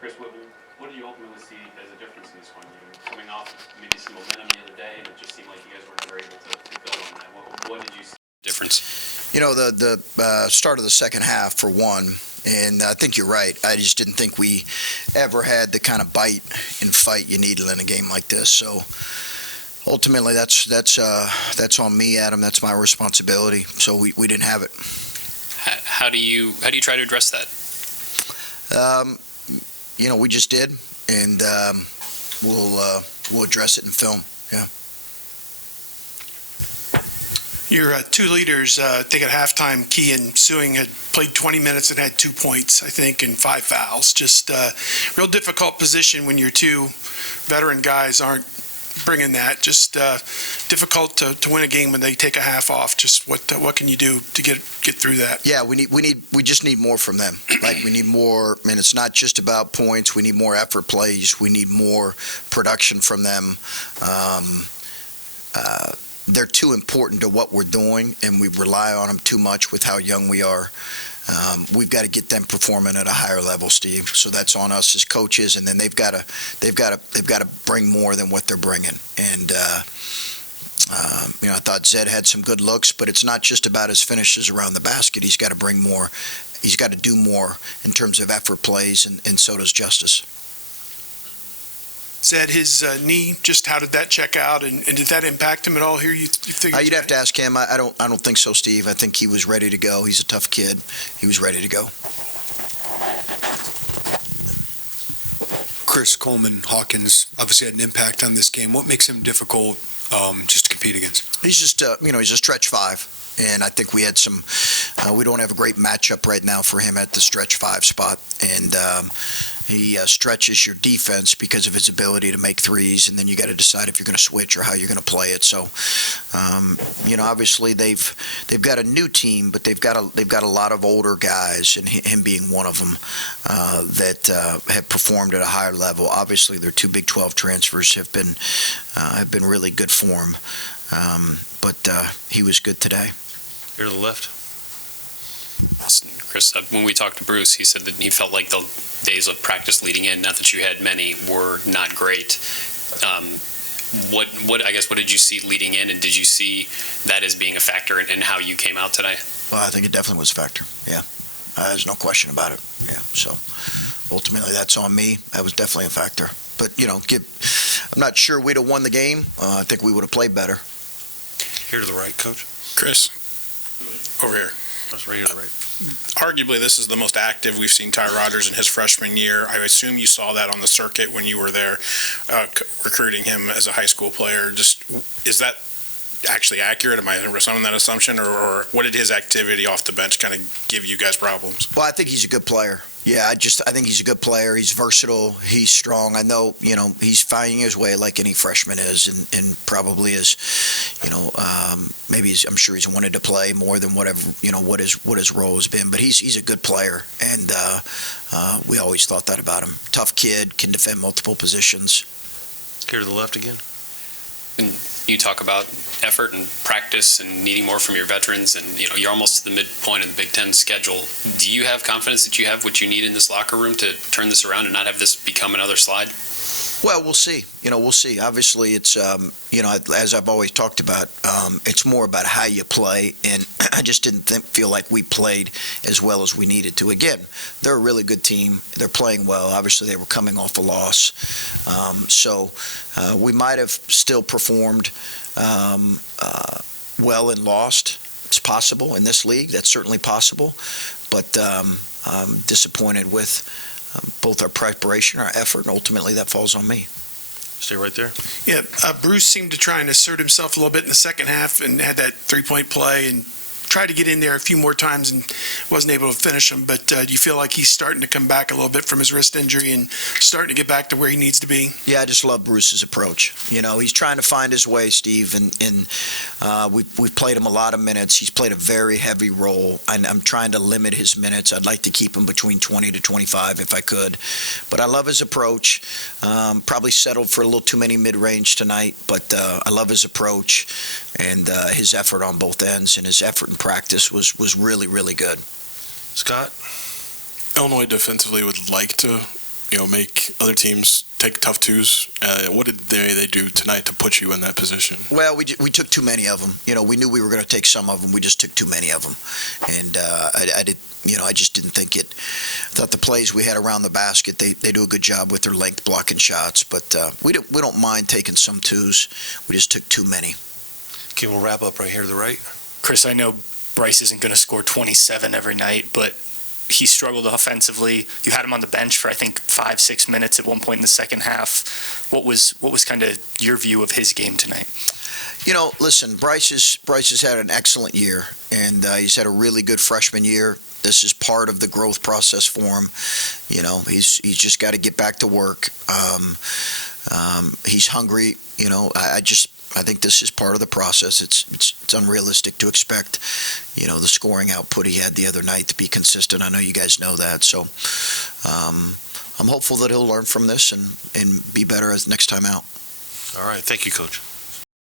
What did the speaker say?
Chris, what did you ultimately see as a difference in this one? You were coming off maybe some momentum the other day, and it just seemed like you guys were never able to build on that. What did you see difference? You know, the start of the second half, for one, and I think you're right. I just didn't think we ever had the kind of bite and fight you need in a game like this. So ultimately, that's on me, Adam. That's my responsibility. So we didn't have it. How do you try to address that? You know, we just did, and we'll address it in film. Yeah. Your two leaders, I think at halftime, Key and Suing had played 20 minutes and had 2 points, I think, and 5 fouls. Just a real difficult position when your two veteran guys aren't bringing that. Just difficult to win a game when they take a half off. Just what can you do to get through that? Yeah, we just need more from them. Like, we need more. I mean, it's not just about points. We need more effort plays. We need more production from them. They're too important to what we're doing, and we rely on them too much with how young we are. We've got to get them performing at a higher level, Steve. So that's on us as coaches, and then they've got to bring more than what they're bringing. And you know, I thought Zed had some good looks, but it's not just about his finishes around the basket. He's got to bring more. He's got to do more in terms of effort plays, and so does Justice. Zed, his knee, just how did that check out, and did that impact him at all here? You think You'd have to ask him. I don't think so, Steve. I think he was ready to go. He's a tough kid. He was ready to go. Chris Coleman Hawkins obviously had an impact on this game. What makes him difficult just to compete against? He's just he's a stretch five, and I think we had some. We don't have a great matchup right now for him at the stretch five spot, and he stretches your defense because of his ability to make threes, and then you got to decide if you're going to switch or how you're going to play it. So, obviously they've got a new team, but they've got a lot of older guys, and him being one of them, that have performed at a higher level. Obviously, their 2 Big 12 transfers have been really good for him, but he was good today. Here to the left. Chris, when we talked to Bruce, he said that he felt like the days of practice leading in, not that you had many, were not great. What did you see leading in, and did you see that as being a factor in how you came out today? Well, I think it definitely was a factor. Yeah, there's no question about it. Yeah, so ultimately that's on me. That was definitely a factor. But I'm not sure we'd have won the game. I think we would have played better. Here to the right, Coach. Chris, over here. That's right here to the right. Arguably, this is the most active we've seen Ty Rodgers in his freshman year. I assume you saw that on the circuit when you were there recruiting him as a high school player. Just, is that actually accurate? Am I on that assumption, or what did his activity off the bench kind of give you guys problems? Well, I think he's a good player. Yeah, I think he's a good player. He's versatile. He's strong. I know, he's finding his way like any freshman is, and probably is, I'm sure he's wanted to play more than whatever, what his role has been. But he's a good player, and we always thought that about him. Tough kid, can defend multiple positions. Here to the left again. And you talk about effort and practice and needing more from your veterans, and you're almost to the midpoint of the Big Ten schedule. Do you have confidence that you have what you need in this locker room to turn this around and not have this become another slide? Well, we'll see. We'll see. Obviously, it's, as I've always talked about, it's more about how you play, and I just didn't feel like we played as well as we needed to. Again, they're a really good team. They're playing well. Obviously, they were coming off a loss. So we might have still performed well and lost. It's possible in this league. That's certainly possible. But I'm disappointed with both our preparation, our effort, and ultimately that falls on me. Stay right there. Yeah, Bruce seemed to try and assert himself a little bit in the second half and had that three-point play and tried to get in there a few more times and wasn't able to finish them. But do you feel like he's starting to come back a little bit from his wrist injury and starting to get back to where he needs to be? Yeah, I just love Bruce's approach. He's trying to find his way, Steve, and we've played him a lot of minutes. He's played a very heavy role, and I'm trying to limit his minutes. I'd like to keep him between 20 to 25 if I could. But I love his approach. Probably settled for a little too many mid-range tonight, but I love his approach and his effort on both ends, and his effort in practice was really, really good. Scott? Illinois defensively would like to make other teams take tough twos. What did they do tonight to put you in that position? Well, we took too many of them. We knew we were going to take some of them. We just took too many of them. And I just didn't think it. Thought the plays we had around the basket, they do a good job with their length blocking shots. But we don't mind taking some twos. We just took too many. Okay, we'll wrap up right here to the right. Chris, I know Bryce isn't going to score 27 every night, but he struggled offensively. You had him on the bench for, I think, 5-6 minutes at one point in the second half. What was kind of your view of his game tonight? Listen, Bryce has had an excellent year, and he's had a really good freshman year. This is part of the growth process for him. He's just got to get back to work. He's hungry. I think this is part of the process. It's unrealistic to expect, the scoring output he had the other night to be consistent. I know you guys know that. So I'm hopeful that he'll learn from this and be better as next time out. All right. Thank you, Coach.